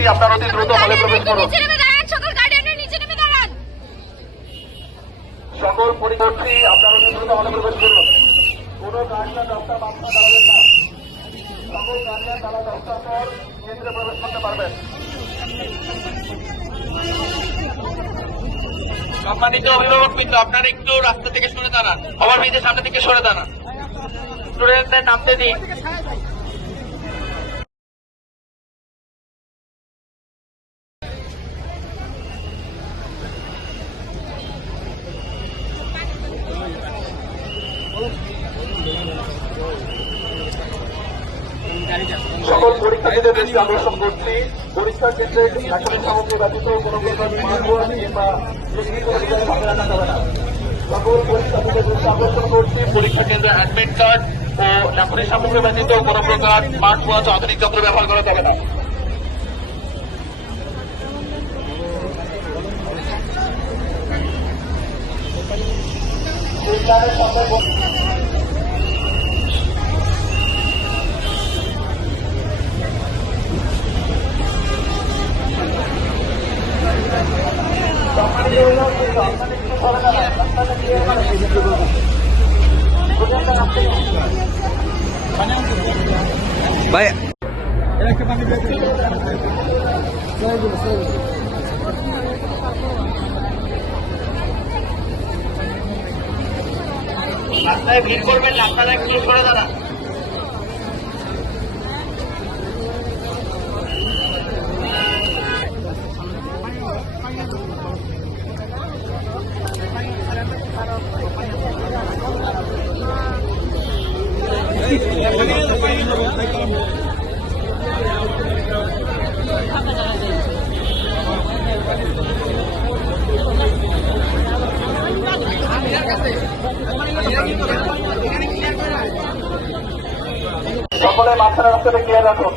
করছি আপনারা অতি দ্রুত হলে প্রবেশ করুন। সকল পরিদর্শী আপনারা অতি দ্রুত হলে প্রবেশ করুন। কোন গাড়িয়া 10টা বাচ্চা দাঁড়াবেন না। সকল গাড়িয়া তারা 10টার পর কেন্দ্রে প্রবেশ করতে পারবেন। সম্মানিত অভিভাবক কিন্তু আপনারা একটু রাস্তা থেকে সরে দাঁড়ান, ওভারব্রিজের সামনে থেকে সরে দাঁড়ান, স্টুডেন্টদের নামতে দিন। সকল পরীক্ষার্থীদের দৃষ্টি আকর্ষণ করছি, পরীক্ষার ক্ষেত্রে একাডেমিক সামগ্রী ব্যতীত কোনো প্রকার মানবহানি কিংবা সামনে রাখা যাবে না। সকল পরীক্ষার্থীদের দৃষ্টি আকর্ষণ করছি, পরীক্ষা কেন্দ্রে অ্যাডমিট কার্ড ও ল্যাপটপের সামগ্রী ব্যতীত কোনো প্রকার স্মার্ট ওয়াচ আধুনিক যন্ত্র ব্যবহার করা যাবে না। ভাই রাস্তায় ভিড় করবেন না, আপনারা একটু সরে দাঁড়ান। সকলে মাঝখানে রাস্তাটা ক্লিয়ার রাখুন।